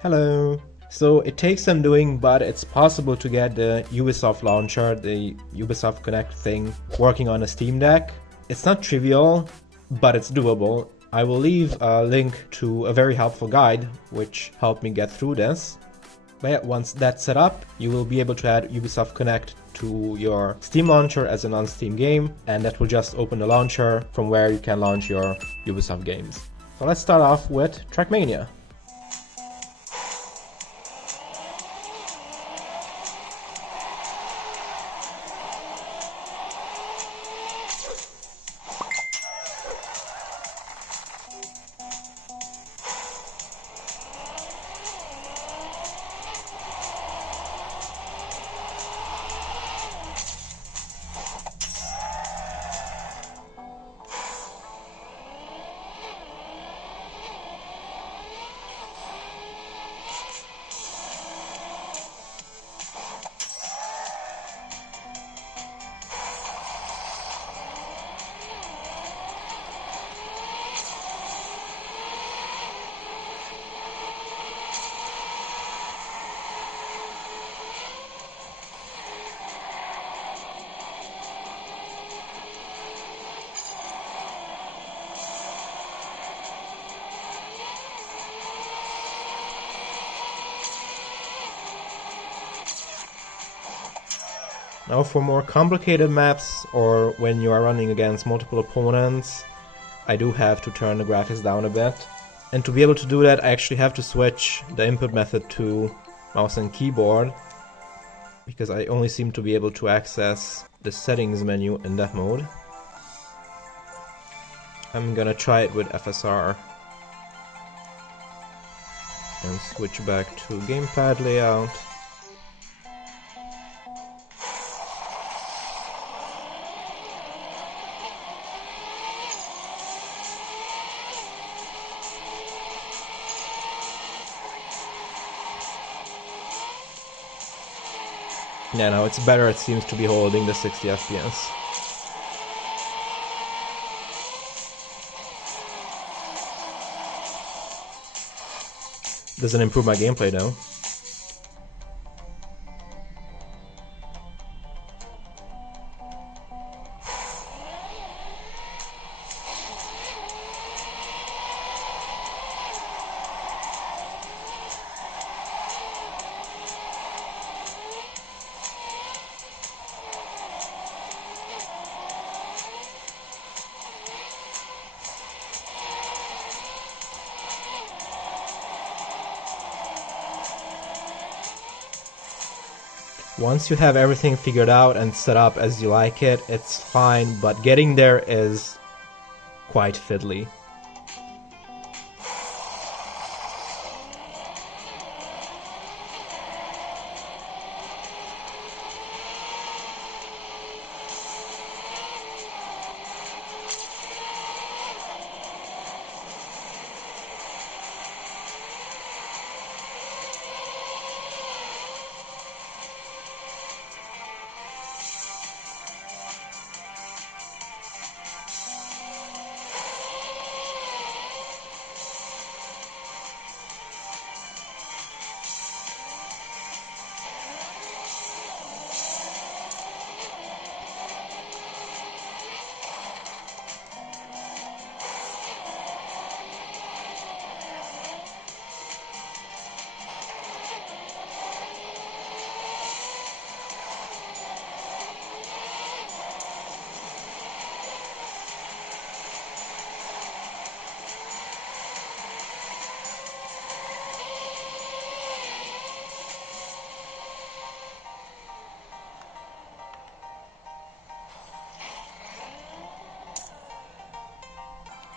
Hello! So it takes some doing, but it's possible to get the Ubisoft launcher, the Ubisoft Connect thing, working on a Steam Deck. It's not trivial, but it's doable. I will leave a link to a very helpful guide which helped me get through this. But yeah, once that's set up, you will be able to add Ubisoft Connect to your Steam launcher as a non-Steam game, and that will just open the launcher from where you can launch your Ubisoft games. So let's start off with Trackmania. Now for more complicated maps, or when you are running against multiple opponents, I do have to turn the graphics down a bit. And to be able to do that, I actually have to switch the input method to mouse and keyboard, because I only seem to be able to access the settings menu in that mode. I'm gonna try it with FSR and switch back to gamepad layout. Yeah, now it's better, it seems to be holding the 60 FPS. Doesn't improve my gameplay though. Once you have everything figured out and set up as you like it, it's fine, but getting there is quite fiddly.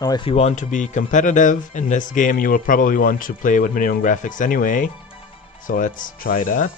Now if you want to be competitive in this game, you will probably want to play with minimum graphics anyway, so let's try that.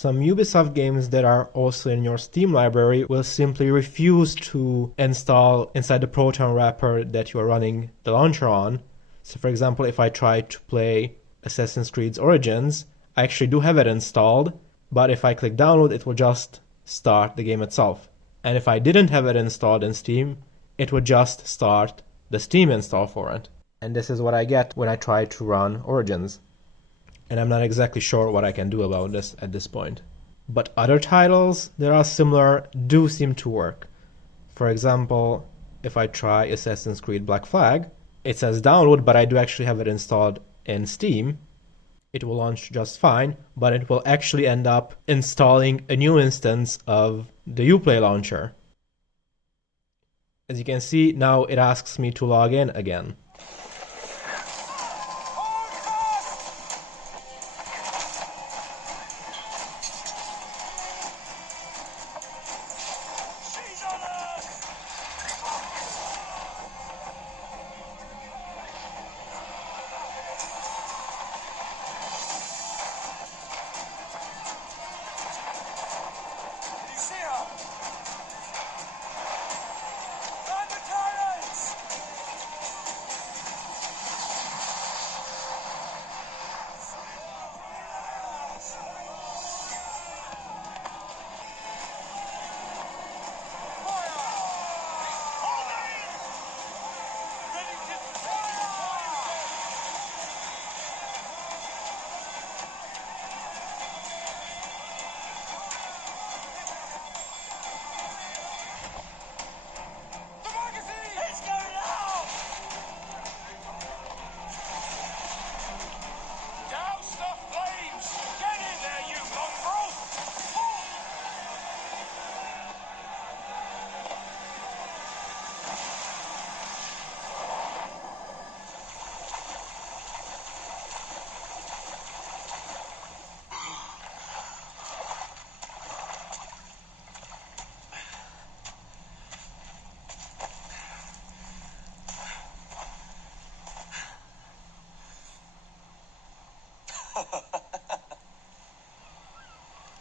Some Ubisoft games that are also in your Steam library will simply refuse to install inside the Proton wrapper that you are running the launcher on. So for example, if I try to play Assassin's Creed Origins, I actually do have it installed, but if I click download, it will just start the game itself. And if I didn't have it installed in Steam, it would just start the Steam install for it. And this is what I get when I try to run Origins. And I'm not exactly sure what I can do about this at this point. But other titles that are similar do seem to work. For example, if I try Assassin's Creed Black Flag, it says download, but I do actually have it installed in Steam. It will launch just fine, but it will actually end up installing a new instance of the UPlay launcher. As you can see, now it asks me to log in again.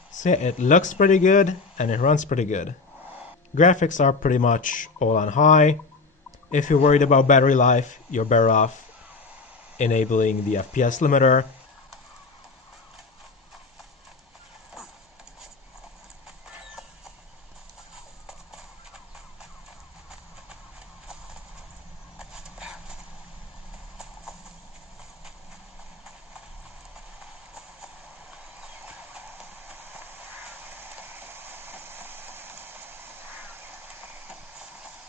So yeah, it looks pretty good and it runs pretty good. Graphics are pretty much all on high. If you're worried about battery life, you're better off enabling the FPS limiter.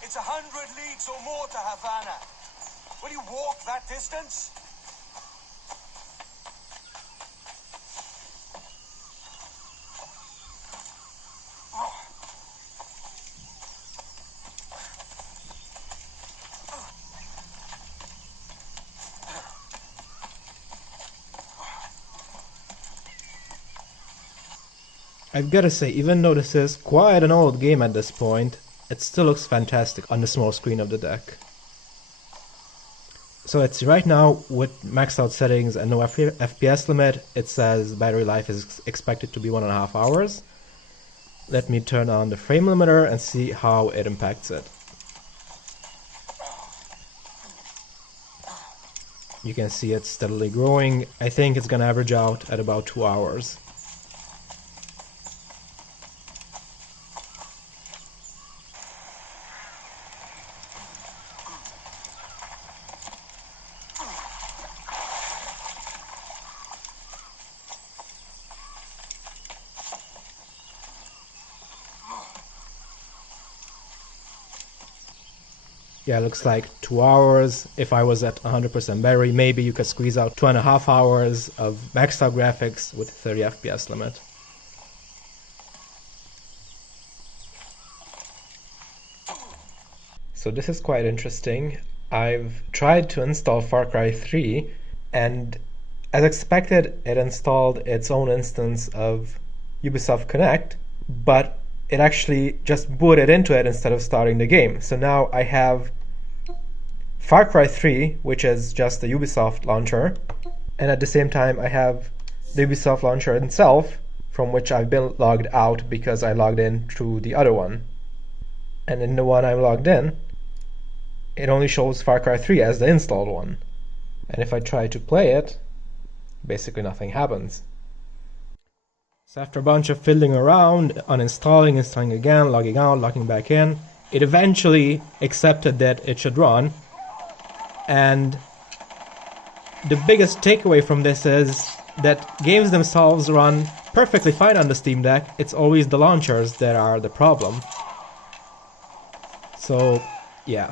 It's 100 leagues or more to Havana. Will you walk that distance? I've gotta say, even though this is quite an old game at this point, it still looks fantastic on the small screen of the deck. So it's right now with maxed out settings and no FPS limit. It says battery life is expected to be 1.5 hours. Let me turn on the frame limiter and see how it impacts it. You can see it's steadily growing. I think it's gonna average out at about 2 hours. Yeah, looks like 2 hours. If I was at 100% battery, maybe you could squeeze out 2.5 hours of maxed out graphics with 30 FPS limit. So this is quite interesting. I've tried to install Far Cry 3, and as expected, it installed its own instance of Ubisoft Connect, but it actually just booted into it instead of starting the game. So now I have Far Cry 3, which is just the Ubisoft launcher, and at the same time I have the Ubisoft launcher itself from which I've been logged out because I logged in through the other one. And in the one I'm logged in, it only shows Far Cry 3 as the installed one. And if I try to play it, basically nothing happens. So after a bunch of fiddling around, uninstalling, installing again, logging out, logging back in, it eventually accepted that it should run. And the biggest takeaway from this is that games themselves run perfectly fine on the Steam Deck. It's always the launchers that are the problem. So, yeah.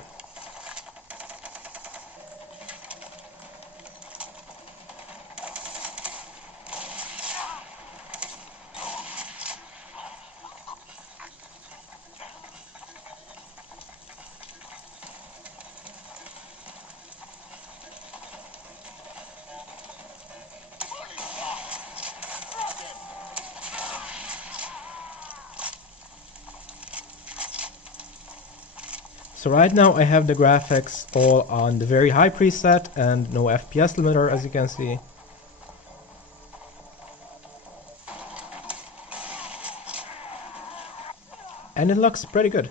So right now I have the graphics all on the very high preset and no FPS limiter, as you can see. And it looks pretty good.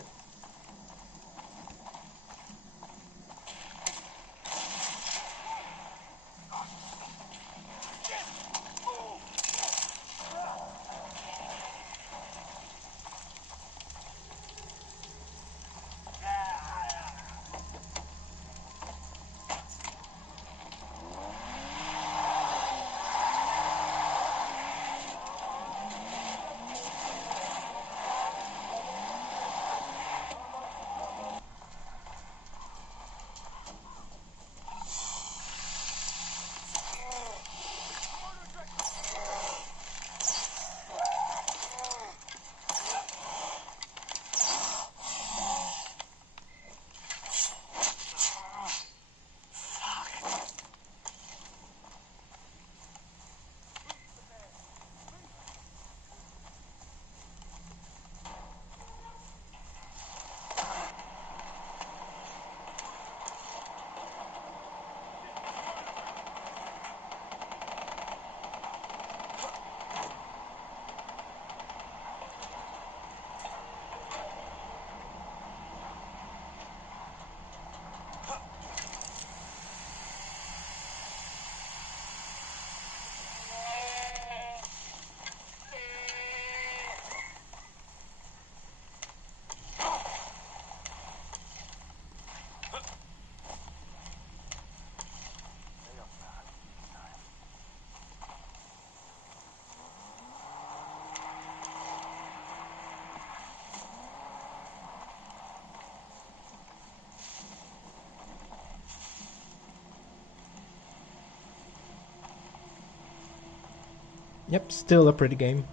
Yep, still a pretty game.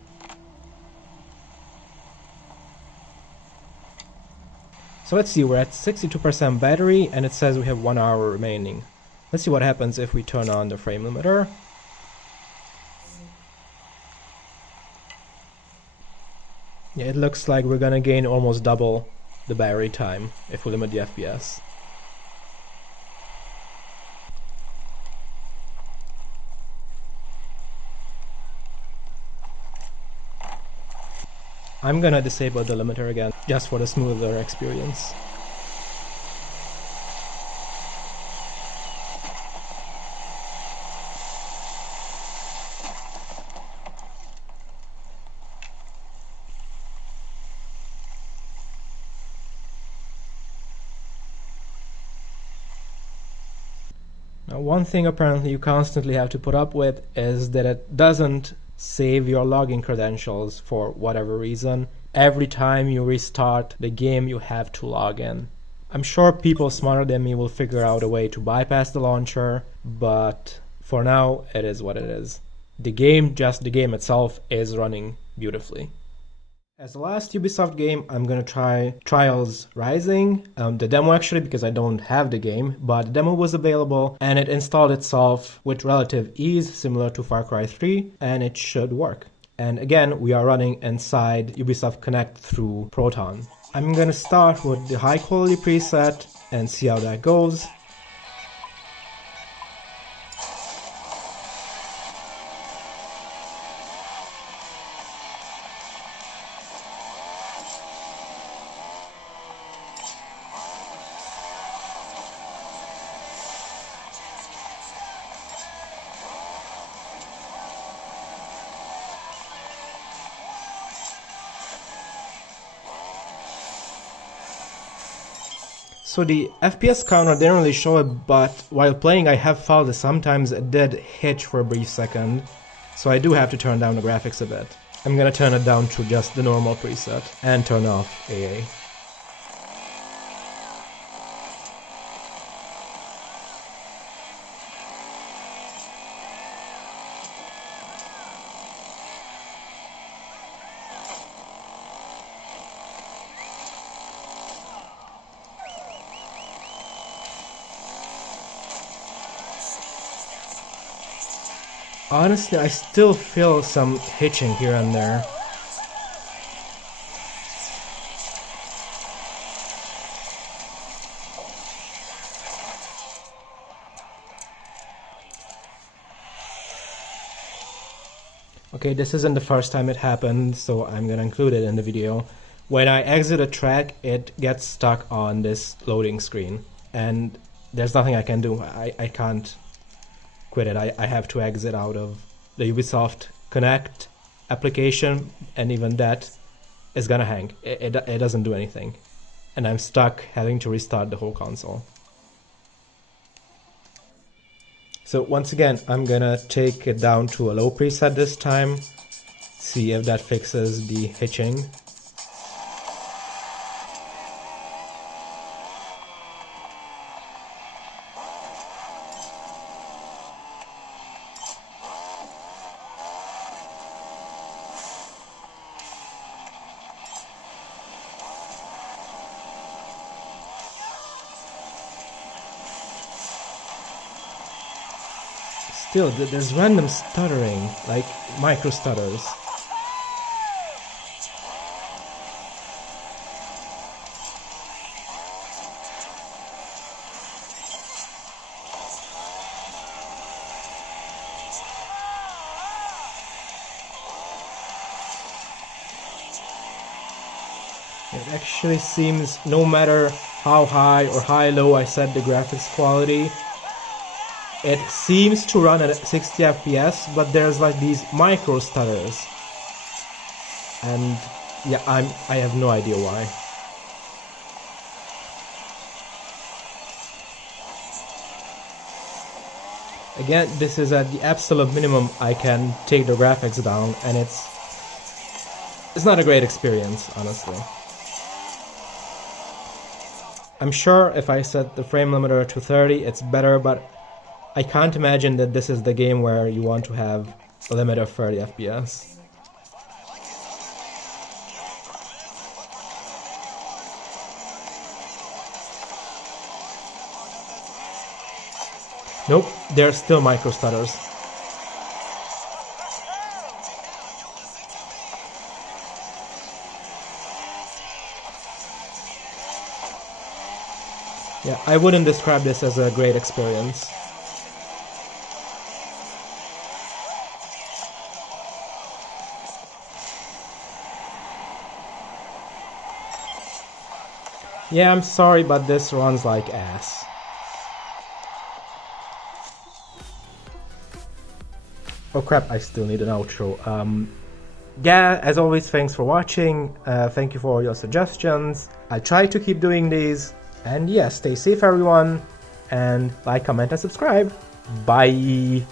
So let's see, we're at 62% battery and it says we have 1 hour remaining. Let's see what happens if we turn on the frame limiter. Yeah, it looks like we're gonna gain almost double the battery time if we limit the FPS. I'm gonna disable the limiter again, just for the smoother experience. Now, one thing apparently you constantly have to put up with is that it doesn't save your login credentials for whatever reason. Every time you restart the game, you have to log in. I'm sure people smarter than me will figure out a way to bypass the launcher, but for now, it is what it is. The game, just the game itself, is running beautifully. As the last Ubisoft game, I'm gonna try Trials Rising, the demo actually, because I don't have the game, but the demo was available and it installed itself with relative ease, similar to Far Cry 3, and it should work. And again, we are running inside Ubisoft Connect through Proton. I'm gonna start with the high quality preset and see how that goes. So the FPS counter didn't really show it, but while playing I have felt that sometimes it did hitch for a brief second, so I do have to turn down the graphics a bit. I'm gonna turn it down to just the normal preset and turn off AA. Honestly, I still feel some hitching here and there. Okay, this isn't the first time it happened, so I'm gonna include it in the video. When I exit a track, it gets stuck on this loading screen, and there's nothing I can do. I can't quit it. I have to exit out of the Ubisoft Connect application, and even that is gonna hang. It doesn't do anything, and I'm stuck having to restart the whole console. So once again, I'm gonna take it down to a low preset this time, see if that fixes the hitching. Still, there's random stuttering, like micro stutters. It actually seems no matter how high or high-low I set the graphics quality, it seems to run at 60 FPS, but there's like these micro stutters. And yeah, I have no idea why. Again, this is at the absolute minimum I can take the graphics down, and it's not a great experience, honestly. I'm sure if I set the frame limiter to 30, it's better, but I can't imagine that this is the game where you want to have a limit of 30 FPS. Nope, there's still micro stutters. Yeah, I wouldn't describe this as a great experience. Yeah, I'm sorry, but this runs like ass. Oh crap, I still need an outro. Yeah, as always, thanks for watching. Thank you for all your suggestions. I'll try to keep doing these. And yeah, stay safe everyone. And like, comment, and subscribe. Bye!